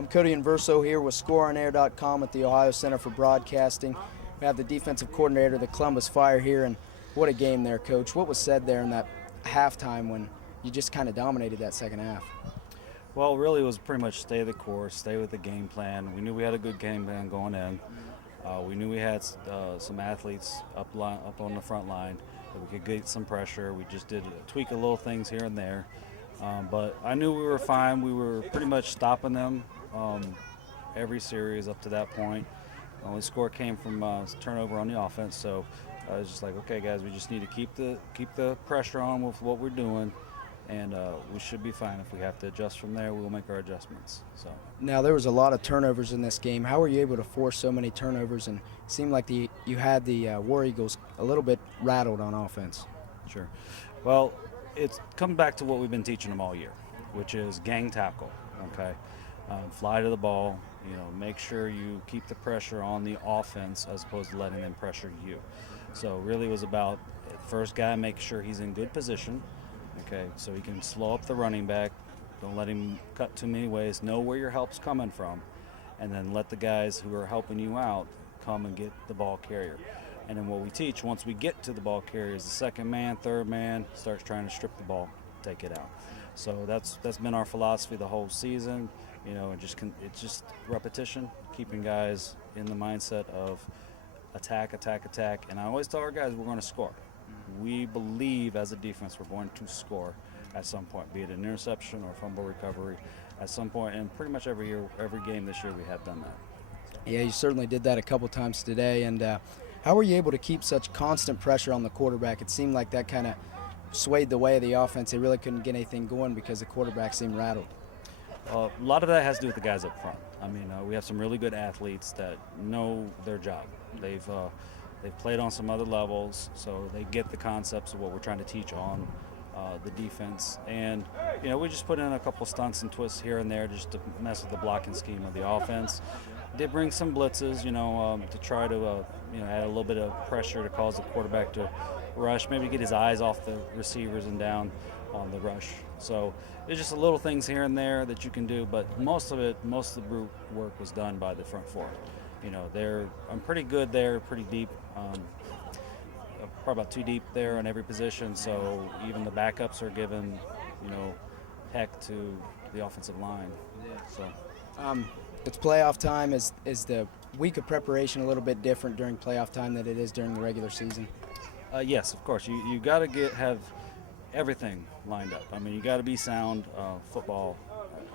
I'm Cody Inverso here with ScoreOnAir.com at the Ohio Center for Broadcasting. We have the defensive coordinator of the Columbus Fire here, and what a game there, Coach. What was said there in that halftime when you just kind of dominated that second half? Well, really, it was pretty much stay the course, stay with the game plan. We knew we had a good game plan going in. We knew we had some athletes up on the front line that we could get some pressure. We just did tweak a little things here and there. But I knew we were fine. We were pretty much stopping them every series up to that point. The only score came from turnover on the offense. So I was just like, okay, guys, we just need to keep the pressure on with what we're doing. And we should be fine. If we have to adjust from there, we'll make our adjustments. So now there was a lot of turnovers in this game. How were you able to force so many turnovers? And it seemed like you had the War Eagles a little bit rattled on offense. Sure. Well, it's come back to what we've been teaching them all year, which is gang tackle. Okay, fly to the ball. Make sure you keep the pressure on the offense as opposed to letting them pressure you. So really, it was about first guy make sure he's in good position. Okay, so he can slow up the running back. Don't let him cut too many ways. Know where your help's coming from, and then let the guys who are helping you out come and get the ball carrier. And then what we teach, once we get to the ball carrier, is the second man, third man starts trying to strip the ball, take it out. So that's been our philosophy the whole season. It's just repetition, keeping guys in the mindset of attack. And I always tell our guys we're going to score. We believe as a defense we're going to score at some point, be it an interception or fumble recovery at some point. And pretty much every game this year we have done that. Yeah, you certainly did that a couple times today. And how were you able to keep such constant pressure on the quarterback? It seemed like that kind of swayed the way of the offense. They really couldn't get anything going because the quarterback seemed rattled. A lot of that has to do with the guys up front. I mean, we have some really good athletes that know their job. They've played on some other levels, so they get the concepts of what we're trying to teach on the defense. And, we just put in a couple stunts and twists here and there just to mess with the blocking scheme of the offense. Did bring some blitzes, to try to, add a little bit of pressure to cause the quarterback to rush, maybe get his eyes off the receivers and down on the rush. So there's just little things here and there that you can do, but most of the brute work was done by the front four. I'm pretty good there, pretty deep, probably about 2 deep there on every position. So even the backups are given, heck to the offensive line. So it's playoff time. Is the week of preparation a little bit different during playoff time than it is during the regular season? Yes, of course. You got to have everything lined up. I mean, you got to be sound football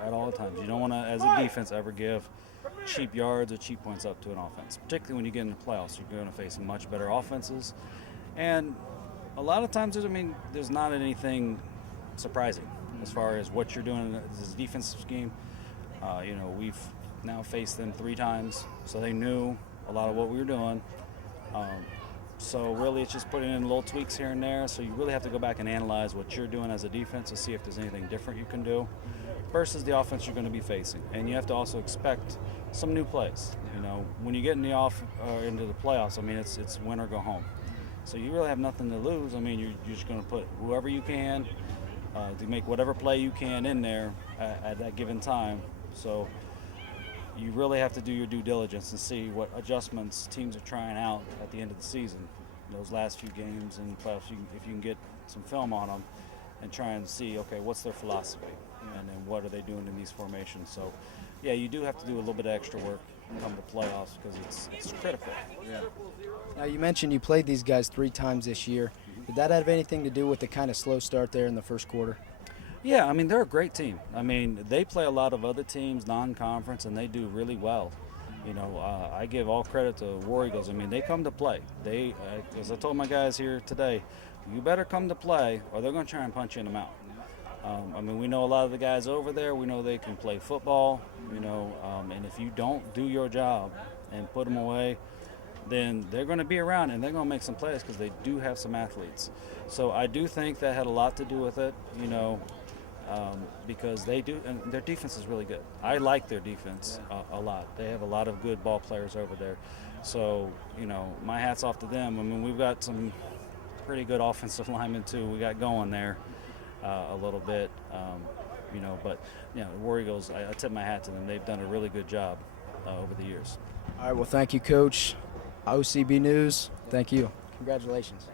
at all times. You don't want to, as a defense, ever give cheap yards or cheap points up to an offense, particularly when you get into playoffs. You're going to face much better offenses, and a lot of times there's not anything surprising as far as what you're doing as a defensive scheme. We've now faced them 3 times, so they knew a lot of what we were doing. So really it's just putting in little tweaks here and there. So you really have to go back and analyze what you're doing as a defense to see if there's anything different you can do versus the offense you're going to be facing. And you have to also expect some new plays. When you get into the playoffs, it's win or go home. So you really have nothing to lose. You're just going to put whoever you can to make whatever play you can in there at that given time. So you really have to do your due diligence and see what adjustments teams are trying out at the end of the season. Those last few games and playoffs, if you can get some film on them and try and see, okay, what's their philosophy and then what are they doing in these formations. So, yeah, you do have to do a little bit of extra work come to playoffs because it's critical. Yeah. Now, you mentioned you played these guys 3 times this year. Did that have anything to do with the kind of slow start there in the first quarter? Yeah, they're a great team. They play a lot of other teams, non-conference, and they do really well. I give all credit to War Eagles. They come to play. They, as I told my guys here today, you better come to play or they're going to try and punch you in the mouth. We know a lot of the guys over there. We know they can play football, and if you don't do your job and put them away, then they're going to be around and they're going to make some plays because they do have some athletes. So I do think that had a lot to do with it, because they do, and their defense is really good. I like their defense a lot. They have a lot of good ball players over there. So, my hat's off to them. We've got some pretty good offensive linemen too. We got going there a little bit. you know. But the War Eagles, I tip my hat to them. They've done a really good job over the years. All right, well, thank you, Coach. OCB News, thank you. Congratulations.